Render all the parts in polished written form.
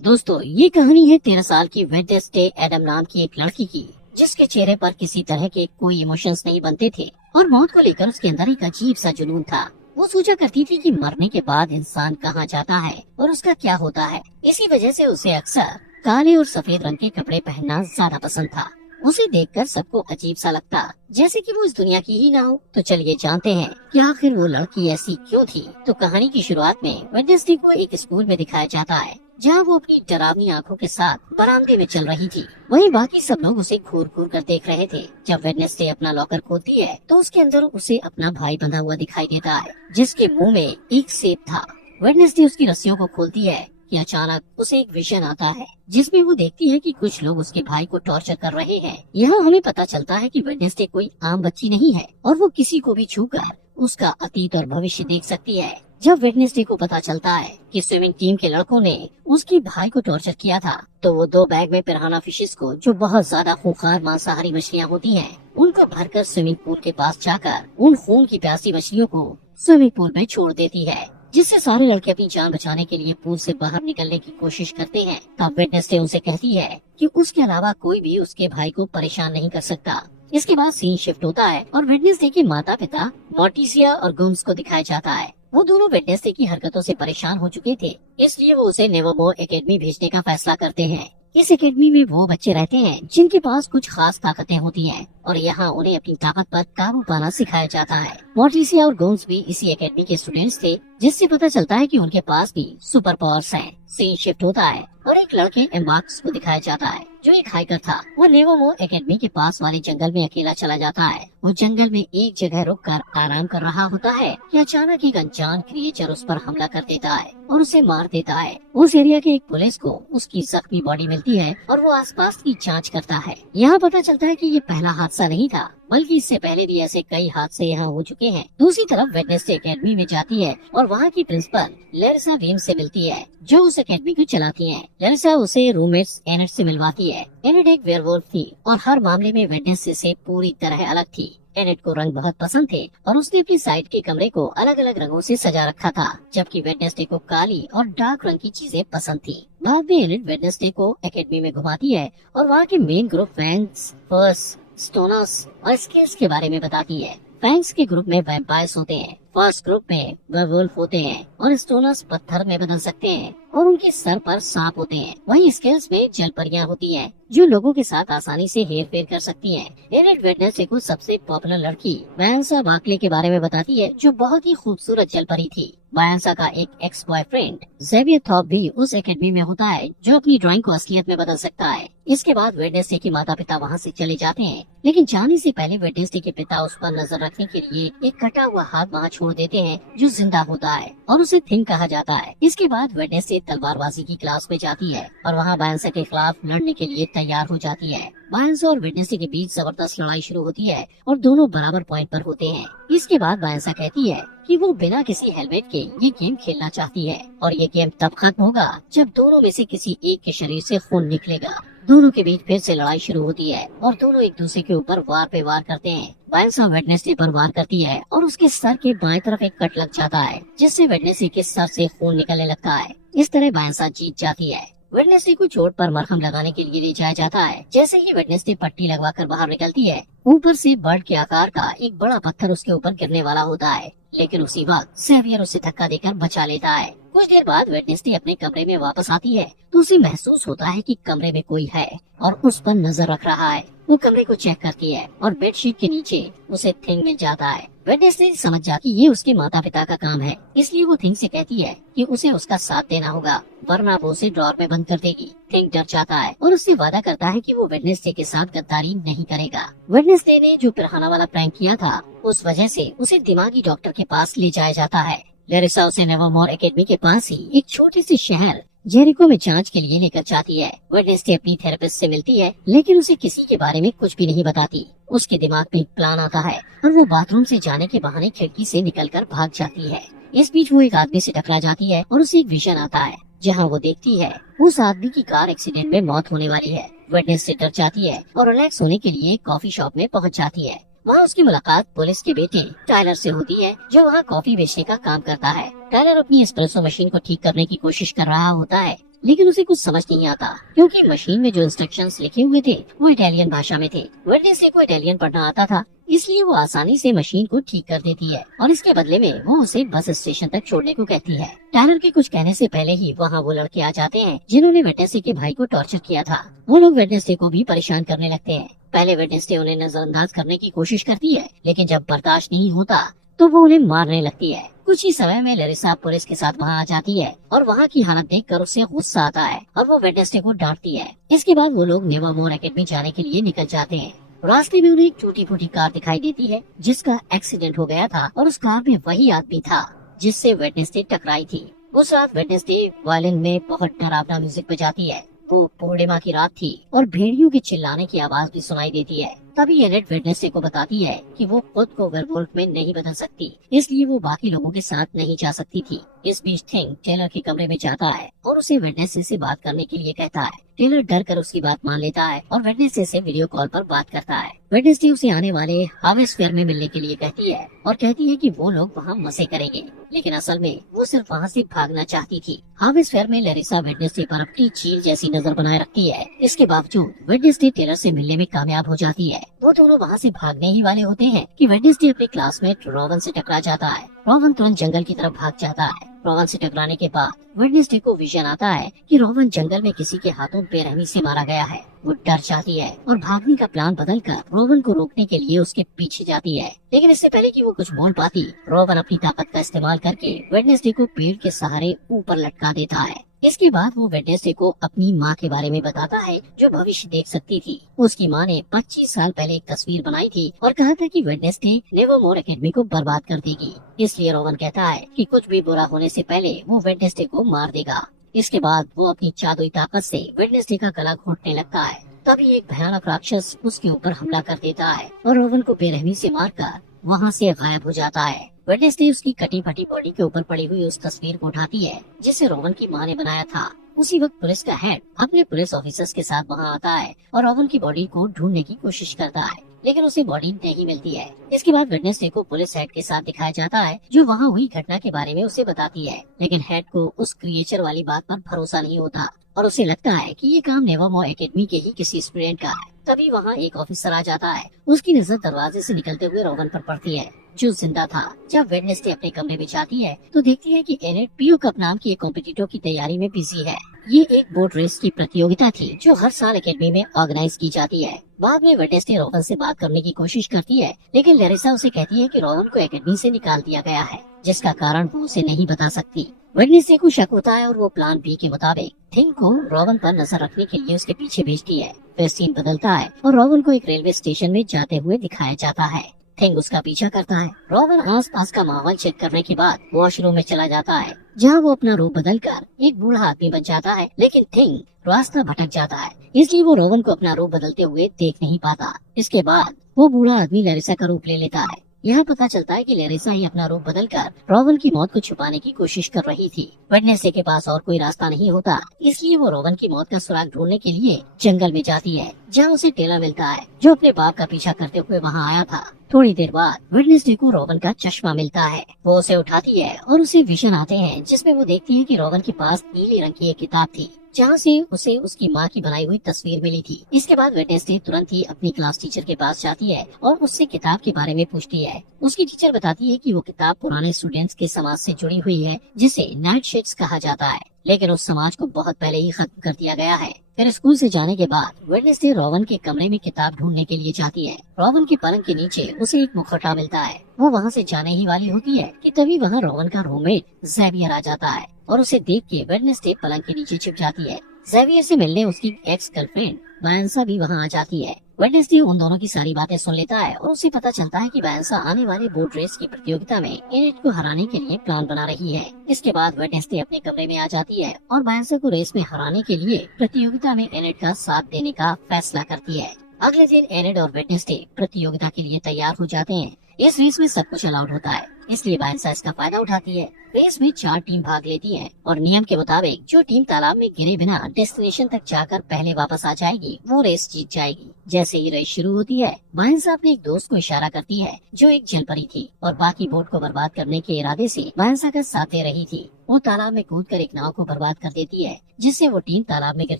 दोस्तों, ये कहानी है 13 साल की वेडनेसडे एडम नाम की एक लड़की की, जिसके चेहरे पर किसी तरह के कोई इमोशंस नहीं बनते थे और मौत को लेकर उसके अंदर एक अजीब सा जुनून था। वो सोचा करती थी कि मरने के बाद इंसान कहाँ जाता है और उसका क्या होता है। इसी वजह से उसे अक्सर काले और सफेद रंग के कपड़े पहनना ज्यादा पसंद था। उसे देखकर सबको अजीब सा लगता, जैसे कि वो इस दुनिया की ही ना हो। तो चलिए जानते हैं कि आखिर वो लड़की ऐसी क्यों थी। तो कहानी की शुरुआत में वेडनेसडे को एक स्कूल में दिखाया जाता है, जहाँ वो अपनी डरावनी आंखों के साथ बरामदे में चल रही थी। वहीं बाकी सब लोग उसे घूर घूर कर देख रहे थे। जब वेडनेसडे अपना लॉकर खोलती है तो उसके अंदर उसे अपना भाई बंधा हुआ दिखाई देता है, जिसके मुंह में एक सेब था। वेडनेसडे उसकी रस्सियों को खोलती है कि अचानक उसे एक विजन आता है, जिसमें वो देखती है कि कुछ लोग उसके भाई को टॉर्चर कर रहे हैं। यहाँ हमें पता चलता है कि वेडनेसडे कोई आम बच्ची नहीं है और वो किसी को भी छूकर उसका अतीत और भविष्य देख सकती है। जब वेडनेसडे को पता चलता है कि स्विमिंग टीम के लड़कों ने उसके भाई को टॉर्चर किया था, तो वो 2 बैग में पिराना फिशेस को, जो बहुत ज्यादा खूंखार मांसाहारी मछलियाँ होती हैं, उनको भरकर स्विमिंग पूल के पास जाकर उन खून की प्यासी मछलियों को स्विमिंग पूल में छोड़ देती है, जिससे सारे लड़के अपनी जान बचाने के लिए पूल से बाहर निकलने की कोशिश करते हैं। तब वेडनेसडे उनसे कहती है कि उसके अलावा कोई भी उसके भाई को परेशान नहीं कर सकता। इसके बाद सीन शिफ्ट होता है और वेडनेसडे के माता पिता मोर्टिसिया और गोम्स को दिखाया जाता है। वो दोनों वेडनेसडे की हरकतों से परेशान हो चुके थे, इसलिए वो उसे नेवरमोर एकेडमी भेजने का फैसला करते हैं। इस एकेडमी में वो बच्चे रहते हैं जिनके पास कुछ खास ताकतें होती हैं और यहाँ उन्हें अपनी ताकत पर काबू पाना सिखाया जाता है। मोर्टिसिया और गोम्स भी इसी एकेडमी के स्टूडेंट्स थे, जिससे पता चलता है कि उनके पास भी सुपर पावर्स हैं। सीन शिफ्ट होता है और एक लड़के एम्बार्क्स को दिखाया जाता है, जो एक हाइकर था। वो नेवरमोर एकेडमी के पास वाले जंगल में अकेला चला जाता है। वो जंगल में एक जगह रुककर आराम कर रहा होता है कि अचानक एक अनजान क्रिएचर उस पर हमला कर देता है और उसे मार देता है। उस एरिया के एक पुलिस को उसकी जख्मी बॉडी मिलती है और वो आसपास की जांच करता है। यहाँ पता चलता है कि ये पहला हादसा नहीं था, बल्कि इससे पहले भी ऐसे कई हादसे यहाँ हो चुके हैं। दूसरी तरफ वेडनेसडे एकेडमी में जाती है और वहाँ की प्रिंसिपल लेरिसा वेम्स से मिलती है, जो उस एकेडमी को चलाती हैं। लेरिसा उसे रूममेट्स एनेट से मिलवाती है। एनेट एक वेयरवुल्फ थी और हर मामले में वेडनेसडे से पूरी तरह अलग थी। एनेट को रंग बहुत पसंद थे और उसने अपनी साइड के कमरे को अलग अलग रंगों से सजा रखा था, जबकि वेडनेसडे को काली और डार्क रंग की चीजें पसंद थी। बाद में एनेट वेडनेसडे को एकेडमी में घुमाती है और वहाँ के मेन ग्रुप फैंग्स, फर्स, स्टोनर्स और स्केल्स के बारे में बताती है। फैंग्स के ग्रुप में वैम्पायर्स होते हैं, फर्स्ट ग्रुप में वेयरवुल्फ होते हैं और स्टोनर्स पत्थर में बदल सकते हैं और उनके सर पर सांप होते हैं। वहीं स्केल्स में जलपरियां होती हैं, जो लोगों के साथ आसानी से हेर फेर कर सकती हैं। एनेट वेडनेसडे को सबसे पॉपुलर लड़की बायंसा बार्कले के बारे में बताती है, जो बहुत ही खूबसूरत जलपरी थी। बायंसा का एक एक्स बॉयफ्रेंड ज़ेवियर थॉप भी उस एकेडमी में होता है, जो अपनी ड्राइंग को असलियत में बदल सकता है। इसके बाद वेडनेसडे के माता पिता वहाँ से चले जाते हैं, लेकिन जाने से पहले वेडनेसडे के पिता उस पर नजर रखने के लिए एक कटा हुआ हाथ वहाँ छोड़ देते हैं, जो जिंदा होता है और उसे थिंग कहा जाता है। इसके बाद वेडनेसडे तलवारबाजी की क्लास में जाती है और वहाँ बायंसा के खिलाफ लड़ने के लिए तैयार हो जाती है। बायंसा और वेडनेसडे के बीच जबरदस्त लड़ाई शुरू होती है और दोनों बराबर पॉइंट पर होते हैं। इसके बाद बायंसा कहती है कि वो बिना किसी हेलमेट के ये गेम खेलना चाहती है और ये गेम तब खत्म होगा जब दोनों में से किसी एक के शरीर से खून निकलेगा। दोनों के बीच फिर से लड़ाई शुरू होती है और दोनों एक दूसरे के ऊपर वार पे वार करते हैं। बायंसा वेडनेसडे पर वार करती है और उसके सर के बाएं तरफ एक कट लग जाता है, जिससे वेडनेसडे के सर से खून निकलने लगता है। इस तरह बायंसा जीत जाती है। वेडनेसडे को चोट पर मरहम लगाने के लिए ले जाया जाता है। जैसे ही वेडनेसडे पट्टी लगवाकर बाहर निकलती है, ऊपर से बर्ड के आकार का एक बड़ा पत्थर उसके ऊपर गिरने वाला होता है, लेकिन उसी वक्त ज़ेवियर उसे धक्का देकर बचा लेता है। कुछ देर बाद वेडनेसडे अपने कमरे में वापस आती है तो उसे महसूस होता है कि कमरे में कोई है और उस पर नजर रख रहा है। वो कमरे को चेक करती है और बेडशीट के नीचे उसे थिंग मिल जाता है। वेडनेसडे समझ जाती ये उसके माता पिता का काम है, इसलिए वो थिंग से कहती है कि उसे उसका साथ देना होगा, वरना वो उसे ड्रॉर में बंद कर देगी। थिंग डर जाता है और उससे वादा करता है कि वो वेडनेसडे के साथ गद्दारी नहीं करेगा। वेडनेसडे ने जो पिराना वाला प्रैंक किया था, उस वजह से उसे दिमागी डॉक्टर के पास ले जाया जाता है। लेरिसा उसे नेवरमोर एकेडमी के पास ही एक छोटे से शहर जेरिको में जांच के लिए लेकर जाती है। वेडनेसडे अपनी थेरेपिस्ट से मिलती है, लेकिन उसे किसी के बारे में कुछ भी नहीं बताती। उसके दिमाग में एक प्लान आता है और वो बाथरूम से जाने के बहाने खिड़की से निकलकर भाग जाती है। इस बीच वो एक आदमी से टकरा जाती है और उसे एक विजन आता है, जहाँ वो देखती है उस आदमी की कार एक्सीडेंट में मौत होने वाली है। वेडनेसडे डर जाती है और रिलैक्स होने के लिए कॉफी शॉप में पहुंच जाती है। वहाँ उसकी मुलाकात पुलिस के बेटे टायलर से होती है, जो वहाँ कॉफी बेचने का काम करता है। टायलर अपनी एस्प्रेसो मशीन को ठीक करने की कोशिश कर रहा होता है, लेकिन उसे कुछ समझ नहीं आता क्योंकि मशीन में जो इंस्ट्रक्शंस लिखे हुए थे वो इटालियन भाषा में थे। वेडनेसडे को इटालियन पढ़ना आता था, इसलिए वो आसानी से मशीन को ठीक कर देती है और इसके बदले में वो उसे बस स्टेशन तक छोड़ने को कहती है। टायलर के कुछ कहने से पहले ही वहाँ वो लड़के आ जाते हैं जिन्होंने वेडनेसडे के भाई को टॉर्चर किया था। वो लोग वेडनेसडे को भी परेशान करने लगते हैं। पहले वेडनेसडे उन्हें नजरअंदाज करने की कोशिश करती है, लेकिन जब बर्दाश्त नहीं होता तो वो उन्हें मारने लगती है। कुछ ही समय में लैरिसा पुलिस के साथ वहाँ आ जाती है और वहाँ की हालत देखकर उसे गुस्सा आता है और वो वेडनेसडे को डांटती है। इसके बाद वो लोग नेवरमोर एकेडमी जाने के लिए निकल जाते हैं। रास्ते में उन्हें एक टूटी फूटी कार दिखाई देती है जिसका एक्सीडेंट हो गया था और उस कार में वही आदमी था जिससे वेडनेसडे टकराई थी। उस रात वेडनेसडे वायलिन में बहुत डरावना म्यूजिक बजाती है। वो पूर्णिमा की रात थी और भेड़ियों के चिल्लाने की आवाज भी सुनाई देती है। तभी एनेट वेडनेसडे को बताती है कि वो खुद को वेयरवुल्फ में नहीं बदल सकती, इसलिए वो बाकी लोगों के साथ नहीं जा सकती थी। इस बीच थिंग टेलर के कमरे में जाता है और उसे वेडनेसडे से बात करने के लिए कहता है। टेलर डर कर उसकी बात मान लेता है और वेडनेसडे से वीडियो कॉल पर बात करता है। वेडनेसडे उसे आने वाले हार्वेस्ट फेयर में मिलने के लिए कहती है और कहती है कि वो लोग वहाँ मजे करेंगे, लेकिन असल में वो सिर्फ वहाँ से भागना चाहती थी। हार्वेस्ट फेयर में लैरिसा वेडनेसडे पर अपनी चील जैसी नजर बनाए रखती है। इसके बावजूद वेडनेसडे टेलर से मिलने में कामयाब हो जाती है। वो दोनों वहाँ से भागने ही वाले होते हैं कि वेडनेसडे अपने क्लासमेट रोवन से टकरा जाता है। रोवन तुरंत जंगल की तरफ भाग जाता है। रोवन से टकराने के बाद वेडनेसडे को विजन आता है कि रोवन जंगल में किसी के हाथों बेरहमी से मारा गया है। वो डर जाती है और भागने का प्लान बदलकर रोवन को रोकने के लिए उसके पीछे जाती है, लेकिन इससे पहले कि वो कुछ बोल पाती, रोवन अपनी ताकत का इस्तेमाल करके वेडनेसडे को पेड़ के सहारे ऊपर लटका देता है। इसके बाद वो वेडनेसडे को अपनी माँ के बारे में बताता है जो भविष्य देख सकती थी। उसकी माँ ने 25 साल पहले एक तस्वीर बनाई थी और कहा था कि वेडनेसडे नेवरमोर एकेडमी को बर्बाद कर देगी। इसलिए रोवन कहता है कि कुछ भी बुरा होने से पहले वो वेडनेसडे को मार देगा। इसके बाद वो अपनी जादुई ताकत से वेडनेसडे का गला घोटने लगता है। तभी एक भयानक राक्षस उसके ऊपर हमला कर देता है और रोवन को बेरहमी से मारकर वहाँ से गायब हो जाता है। वेडनेसडे उसकी कटी फटी बॉडी के ऊपर पड़ी हुई उस तस्वीर को उठाती है जिसे रोवन की माँ ने बनाया था। उसी वक्त पुलिस का हेड अपने पुलिस ऑफिसर्स के साथ वहाँ आता है और रोवन की बॉडी को ढूंढने की कोशिश करता है, लेकिन उसे बॉडी नहीं मिलती है। इसके बाद वेडनेसडे को पुलिस हेड के साथ दिखाया जाता है जो वहाँ हुई घटना के बारे में उसे बताती है, लेकिन हेड को उस क्रिएचर वाली बात पर भरोसा नहीं होता और उसे लगता है कि ये काम नेवरमोर एकेडमी के ही किसी स्टूडेंट का है। तभी वहाँ एक ऑफिसर आ जाता है। उसकी नजर दरवाजे से निकलते हुए रोवन पर पड़ती है जो जिंदा था। जब वेडनेसडे अपने कमरे में जाती है तो देखती है कि एनेट पीयू कप नाम की एक कॉम्पिटिटर की तैयारी में बिजी है। ये एक बोट रेस की प्रतियोगिता थी जो हर साल एकेडमी में ऑर्गेनाइज की जाती है। बाद में वेडनेसडे रोवन से बात करने की कोशिश करती है, लेकिन लैरिसा उसे कहती है कि रोवन को एकेडमी से निकाल दिया गया है, जिसका कारण वो उसे नहीं बता सकती। वेडनेसडे को शक होता है और वो प्लान बी के मुताबिक थिंग को रोवन पर नजर रखने के लिए उसके पीछे भेजती है। फिर सीन बदलता है और रोवन को एक रेलवे स्टेशन में जाते हुए दिखाया जाता है। थिंग उसका पीछा करता है। रोवन आसपास का माहौल चेक करने के बाद वॉशरूम में चला जाता है, जहाँ वो अपना रूप बदलकर एक बूढ़ा आदमी बन जाता है, लेकिन थिंग रास्ता भटक जाता है, इसलिए वो रोवन को अपना रूप बदलते हुए देख नहीं पाता। इसके बाद वो बूढ़ा आदमी लैरिसा का रूप ले लेता है। यहाँ पता चलता है कि लैरिसा ही अपना रूप बदलकर रोवन की मौत को छुपाने की कोशिश कर रही थी। वेडनेसडे के पास और कोई रास्ता नहीं होता, इसलिए वो रोवन की मौत का सुराग ढूंढने के लिए जंगल में जाती है, जहाँ उसे टेलर मिलता है जो अपने बाप का पीछा करते हुए वहाँ आया था। थोड़ी देर बाद वेडनेसडे को रोवन का चश्मा मिलता है। वो उसे उठाती है और उसे विजन आते हैं जिसमें वो देखती है कि रोवन के पास नीले रंग की एक किताब थी जहाँ से उसे उसकी माँ की बनाई हुई तस्वीर मिली थी। इसके बाद वेडनेसडे तुरंत ही अपनी क्लास टीचर के पास जाती है और उससे किताब के बारे में पूछती है। उसकी टीचर बताती है कि वो किताब पुराने स्टूडेंट्स के समाज से जुड़ी हुई है जिसे नाइट शेड्स कहा जाता है, लेकिन उस समाज को बहुत पहले ही खत्म कर दिया गया है। फिर स्कूल से जाने के बाद वेडनेसडे रोवन के कमरे में किताब ढूंढने के लिए जाती है। रोवन के पलंग के नीचे उसे एक मुखौटा मिलता है। वो वहाँ से जाने ही वाली होती है कि तभी वहाँ रोवन का रूममेट ज़ेवियर आ जाता है और उसे देख के वेडनेसडे पलंग के नीचे छिप जाती है। ज़ेवियर से मिलने उसकी एक्स गर्लफ्रेंड बायंसा भी वहाँ आ जाती है। वेडनेसडे उन दोनों की सारी बातें सुन लेता है और उसे पता चलता है कि बायंसा आने वाले बोट रेस की प्रतियोगिता में एनेट को हराने के लिए प्लान बना रही है। इसके बाद वेडनेसडे अपने कमरे में आ जाती है और बायंसा को रेस में हराने के लिए प्रतियोगिता में एनेट का साथ देने का फैसला करती है। अगले दिन एनेट और वेडनेसडे प्रतियोगिता के लिए तैयार हो जाते हैं। इस रेस में सब कुछ अलाउड होता है, इसलिए वायंसा इसका फायदा उठाती है। रेस में 4 टीम भाग लेती है और नियम के मुताबिक जो टीम तालाब में गिरे बिना डेस्टिनेशन तक जाकर पहले वापस आ जाएगी वो रेस जीत जाएगी। जैसे ही रेस शुरू होती है, वायंसा अपने एक दोस्त को इशारा करती है जो एक जलपरी थी और बाकी बोट को बर्बाद करने के इरादे से वायंसा का साथ दे रही थी। वो तालाब में कूदकर एक नाव को बर्बाद कर देती है, जिससे वो टीम तालाब में गिर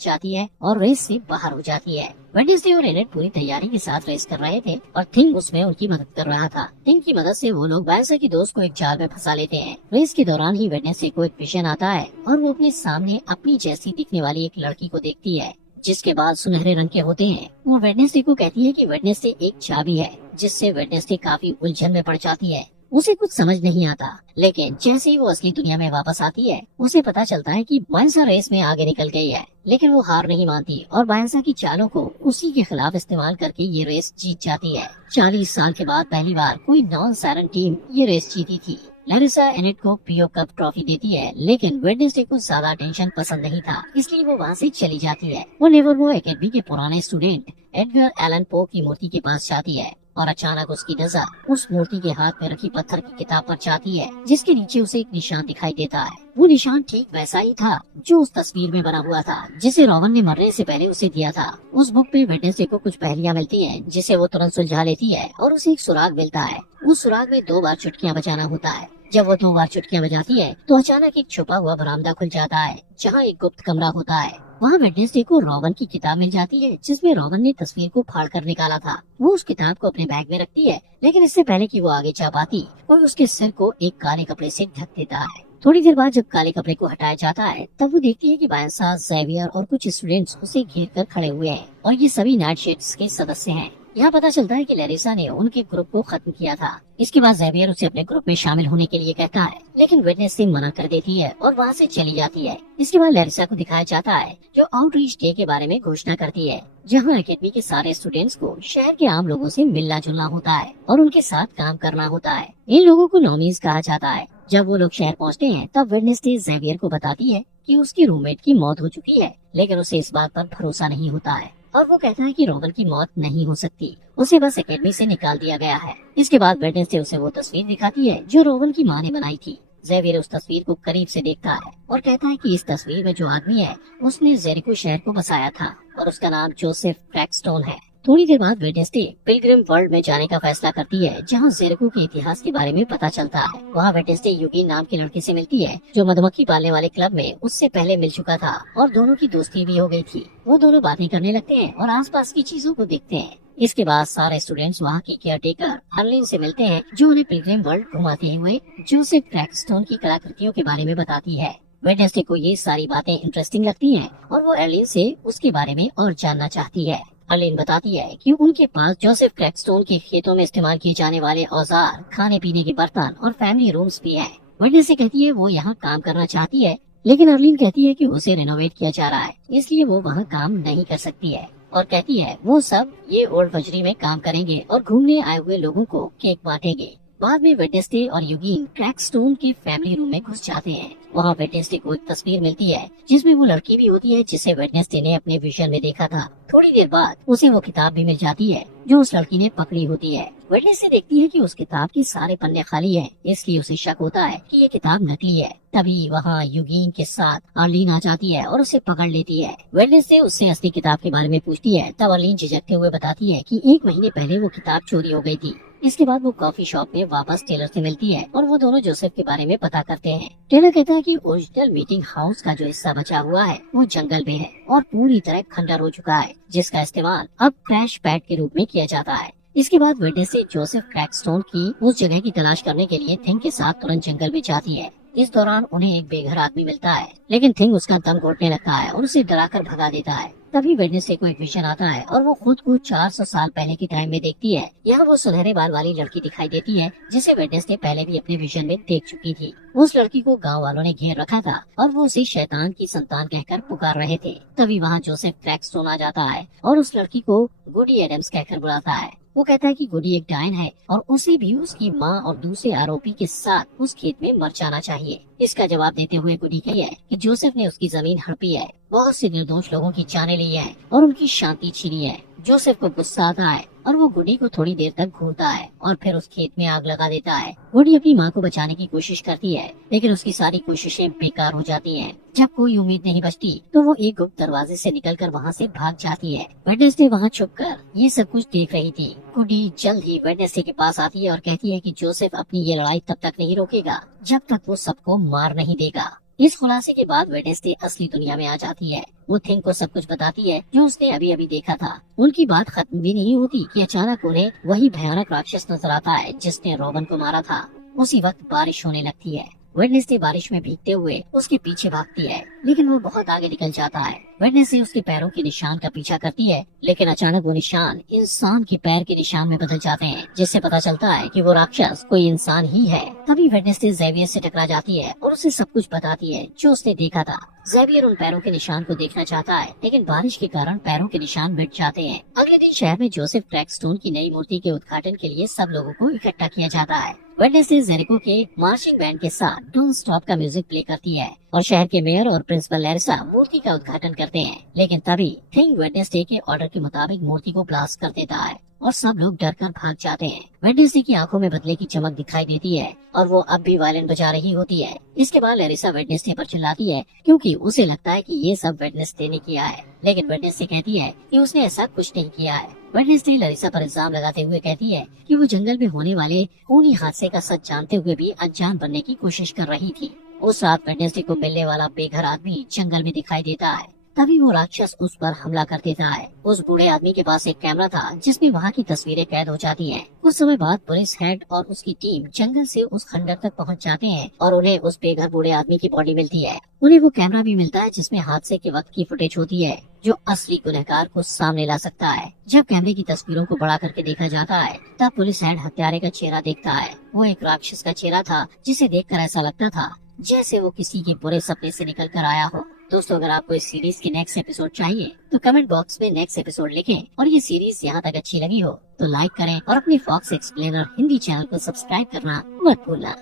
जाती है और रेस से बाहर हो जाती है। वेडनेसडे और एनेट पूरी तैयारी के साथ रेस कर रहे थे और थिंग उसमें उनकी मदद कर रहा था। थिंग की मदद से वो लोग वायंसा की दोस्त को एक जाल में फंसा लेते हैं। रेस के दौरान ही वेडनेसडे को एक विजन आता है और वो अपने सामने अपनी जैसी दिखने वाली एक लड़की को देखती है, जिसके बाल सुनहरे रंग के होते हैं। वो वेडनेसडे को कहती है कि वेडनेसडे एक चाबी है, जिससे वेडनेसडे काफी उलझन में पड़ जाती है। उसे कुछ समझ नहीं आता, लेकिन जैसे ही वो असली दुनिया में वापस आती है, उसे पता चलता है कि वायंसा रेस में आगे निकल गई है। लेकिन वो हार नहीं मानती और वायंसा की चालों को उसी के खिलाफ इस्तेमाल करके ये रेस जीत जाती है। 40 साल के बाद पहली बार कोई नॉन सायरन टीम ये रेस जीती थी। लैरिसा एनेट को पीओ कप ट्रॉफी देती है, लेकिन वेडनेसडे को ज्यादा टेंशन पसंद नहीं था, इसलिए वो वहाँ से चली जाती है। वो नेवरमोर एकेडमी के पुराने स्टूडेंट एडगर एलन पो की मूर्ति के पास जाती है और अचानक उसकी नजर उस मूर्ति के हाथ में रखी पत्थर की किताब पर जाती है, जिसके नीचे उसे एक निशान दिखाई देता है। वो निशान ठीक वैसा ही था जो उस तस्वीर में बना हुआ था, जिसे रोवन ने मरने से पहले उसे दिया था। उस बुक में वेडनेसडे को कुछ पहेलियां मिलती हैं, जिसे वो तुरंत सुलझा लेती है और उसे एक सुराग मिलता है। उस सुराग में 2 बार चुटकियां बजाना होता है। जब वो 2 बार चुटकियां बजाती है तो अचानक एक छुपा हुआ बरामदा खुल जाता है, जहाँ एक गुप्त कमरा होता है। वहाँ वेडनेसडे को रोवन की किताब मिल जाती है, जिसमें रोवन ने तस्वीर को फाड़ कर निकाला था। वो उस किताब को अपने बैग में रखती है, लेकिन इससे पहले कि वो आगे जा पाती, कोई उसके सिर को एक काले कपड़े से ढक देता है। थोड़ी देर बाद जब काले कपड़े को हटाया जाता है, तब वो देखती है कि वायंसा, ज़ेवियर और कुछ स्टूडेंट्स उसे घेर कर खड़े हुए हैं और ये सभी नाइटशेड्स के सदस्य हैं। यहाँ पता चलता है कि लैरिसा ने उनके ग्रुप को खत्म किया था। इसके बाद ज़ेवियर उसे अपने ग्रुप में शामिल होने के लिए कहता है, लेकिन वेडनेसडे मना कर देती है और वहाँ से चली जाती है। इसके बाद लैरिसा को दिखाया जाता है जो आउटरीच डे के बारे में घोषणा करती है, जहाँ एकेडमी के सारे स्टूडेंट्स को शहर के आम लोगों से मिलना जुलना होता है और उनके साथ काम करना होता है। इन लोगों को नॉमीज कहा जाता है। जब वो लोग शहर पहुँचते हैं, तब वेडनेसडे ज़ेवियर को बताती है कि उसकी रूममेट की मौत हो चुकी है, लेकिन उसे इस बात पर भरोसा नहीं होता है और वो कहता है कि रोवन की मौत नहीं हो सकती, उसे बस एकेडमी से निकाल दिया गया है। इसके बाद वेडनेसडे उसे वो तस्वीर दिखाती है जो रोवन की माँ ने बनाई थी। ज़ेवियर उस तस्वीर को करीब से देखता है और कहता है कि इस तस्वीर में जो आदमी है उसने जेरिको शहर को बसाया था और उसका नाम जोसेफ क्रैकस्टोन है। थोड़ी देर बाद वेडनेसडे पिलग्रिम वर्ल्ड में जाने का फैसला करती है, जहाँ जेरिको के इतिहास के बारे में पता चलता है। वहाँ वेडनेसडे यूगिन नाम की लड़की से मिलती है, जो मधुमक्खी पालने वाले क्लब में उससे पहले मिल चुका था और दोनों की दोस्ती भी हो गई थी। वो दोनों बातें करने लगते हैं और आसपास की चीजों को देखते हैं। इसके बाद सारे स्टूडेंट्स वहाँ की केयरटेकर अर्लिन से मिलते हैं, जो उन्हें पिलग्रिम वर्ल्ड घुमाते हुए जोसेफ क्रैकस्टोन की कलाकृतियों के बारे में बताती है। वेडनेसडे को ये सारी बातें इंटरेस्टिंग लगती हैं और वो अर्लिन से उसके बारे में और जानना चाहती है। अर्लिन बताती है कि उनके पास जोसेफ क्रैकस्टोन के खेतों में इस्तेमाल किए जाने वाले औजार, खाने पीने के बर्तन और फैमिली रूम्स भी हैं। वेडनेसडे कहती है वो यहाँ काम करना चाहती है, लेकिन अर्लिन कहती है कि उसे रेनोवेट किया जा रहा है, इसलिए वो वहाँ काम नहीं कर सकती है और कहती है वो सब ये ओल्ड वजरी में काम करेंगे और घूमने आए हुए लोगों को केक बांटेंगे। बाद में वेडनेसडे और यूगिन क्रैकस्टोन के फैमिली रूम में घुस जाते हैं। वहाँ वेडनेसडे को एक तस्वीर मिलती है, जिसमें वो लड़की भी होती है जिसे वेडनेसडे ने अपने विजन में देखा था। थोड़ी देर बाद उसे वो किताब भी मिल जाती है जो उस लड़की ने पकड़ी होती है। वेडनेसडे देखती है कि उस किताब के सारे पन्ने खाली है, इसलिए उसे शक होता है कि ये किताब नकली है। तभी वहाँ यूगिन के साथ अर्लिन आ जाती है और उसे पकड़ लेती है। वेडनेसडे उससे असली किताब के बारे में पूछती है, तब अर्लिन झिझकते हुए बताती है कि 1 महीने पहले वो किताब चोरी हो गई थी। इसके बाद वो कॉफी शॉप में वापस टेलर से मिलती है और वो दोनों जोसेफ के बारे में पता करते हैं। टेलर कहता है कि ओरिजिनल मीटिंग हाउस का जो हिस्सा बचा हुआ है वो जंगल में है और पूरी तरह खंडर हो चुका है, जिसका इस्तेमाल अब क्रैश पैड के रूप में किया जाता है। इसके बाद वेडनेसडे जोसेफ क्रैकस्टोन की उस जगह की तलाश करने के लिए थिंग के साथ तुरंत जंगल में जाती है। इस दौरान उन्हें एक बेघर आदमी मिलता है, लेकिन थिंग उसका दम घोटने लगता है और उसे डराकर भगा देता है। तभी वेडनेसडे को एक विजन आता है और वो खुद को 400 साल पहले के टाइम में देखती है। यहाँ वो सुनहरे बाल वाली लड़की दिखाई देती है, जिसे वेडनेसडे पहले भी अपने विजन में देख चुकी थी। उस लड़की को गांव वालों ने घेर रखा था और वो उसे शैतान की संतान कहकर पुकार रहे थे। तभी वहाँ जोसेफ क्रैकस्टोन आ जाता है और उस लड़की को गुडी एडम्स कहकर बुलाता है। वो कहता है कि गुडी एक डायन है और उसे भी उसकी माँ और दूसरे आरोपी के साथ उस खेत में मर जाना चाहिए। इसका जवाब देते हुए गुडी कही है कि जोसेफ ने उसकी जमीन हड़पी है, बहुत से निर्दोष लोगों की जानें ली है और उनकी शांति छीनी है। जोसेफ को गुस्सा आता है और वो गुडी को थोड़ी देर तक घूरता है और फिर उस खेत में आग लगा देता है। गुडी अपनी माँ को बचाने की कोशिश करती है, लेकिन उसकी सारी कोशिशें बेकार हो जाती हैं। जब कोई उम्मीद नहीं बचती तो वो एक गुप्त दरवाजे से निकलकर वहाँ से भाग जाती है। वेडनेसडे वहाँ छुपकर ये सब कुछ देख रही थी। गुडी जल्द ही वेडनेसडे के पास आती है और कहती है कि जोसेफ अपनी ये लड़ाई तब तक नहीं रोकेगा जब तक वो सबको मार नहीं देगा। इस खुलासे के बाद वेडनेसडे असली दुनिया में आ जाती है। वो थिंग को सब कुछ बताती है जो उसने अभी अभी देखा था। उनकी बात खत्म भी नहीं होती कि अचानक उन्हें वही भयानक राक्षस नजर आता है जिसने रोबन को मारा था। उसी वक्त बारिश होने लगती है। वेडनेसडे बारिश में भीगते हुए उसके पीछे भागती है, लेकिन वो बहुत आगे निकल जाता है। वेडनेसडे उसके पैरों के निशान का पीछा करती है, लेकिन अचानक वो निशान इंसान के पैर के निशान में बदल जाते हैं, जिससे पता चलता है कि वो राक्षस कोई इंसान ही है। तभी वेडनेसडे ज़ेवियर से टकरा जाती है और उसे सब कुछ बताती है जो उसने देखा था। ज़ेवियर उन पैरों के निशान को देखना चाहता है, लेकिन बारिश के कारण पैरों के निशान मिट जाते हैं। अगले दिन शहर में जोसेफ क्रैकस्टोन की नई मूर्ति के उद्घाटन के लिए सब लोगों को इकट्ठा किया जाता है। वेडनेसडे जेरिको के मार्चिंग बैंड के साथ डोंट स्टॉप का म्यूजिक प्ले करती है और शहर के मेयर और प्रिंसिपल लैरिसा मूर्ति का उद्घाटन करते हैं, लेकिन तभी थिंग वेडनेसडे के ऑर्डर के मुताबिक मूर्ति को ब्लास्ट कर देता है और सब लोग डरकर भाग जाते हैं। वेडनेसडे की आंखों में बदले की चमक दिखाई देती है और वो अब भी वायलिन बजा रही होती है। इसके बाद लैरिसा वेडनेसडे पर चिल्लाती है क्योंकि उसे लगता है कि ये सब वेडनेसडे ने किया है, लेकिन वेडनेसडे कहती है कि उसने ऐसा कुछ नहीं किया है। वेडनेसडे लैरिसा पर इल्जाम लगाते हुए कहती है कि वो जंगल में होने वाले खूनी हादसे का सच जानते हुए भी अनजान बनने की कोशिश कर रही थी। उस रात वेडनेसडे को मिलने वाला बेघर आदमी जंगल में दिखाई देता है। तभी वो राक्षस उस पर हमला कर देता है। उस बूढ़े आदमी के पास एक कैमरा था जिसमें वहाँ की तस्वीरें कैद हो जाती हैं। कुछ समय बाद पुलिस हेड और उसकी टीम जंगल से उस खंडर तक पहुँच जाते हैं और उन्हें उस बेघर बूढ़े आदमी की बॉडी मिलती है। उन्हें वो कैमरा भी मिलता है जिसमें हादसे के वक्त की फुटेज होती है जो असली गुनहगार को सामने ला सकता है। जब कैमरे की तस्वीरों को बड़ा करके देखा जाता है तब पुलिस हेड हत्यारे का चेहरा देखता है। वो एक राक्षस का चेहरा था जिसे देखकर ऐसा लगता था जैसे वो किसी के बुरे सपने से निकल कर आया हो। दोस्तों, अगर आपको इस सीरीज की नेक्स्ट एपिसोड चाहिए तो कमेंट बॉक्स में नेक्स्ट एपिसोड लिखें और ये सीरीज यहाँ तक अच्छी लगी हो तो लाइक करें और अपने फॉक्स एक्सप्लेनर हिंदी चैनल को सब्सक्राइब करना मत भूलना।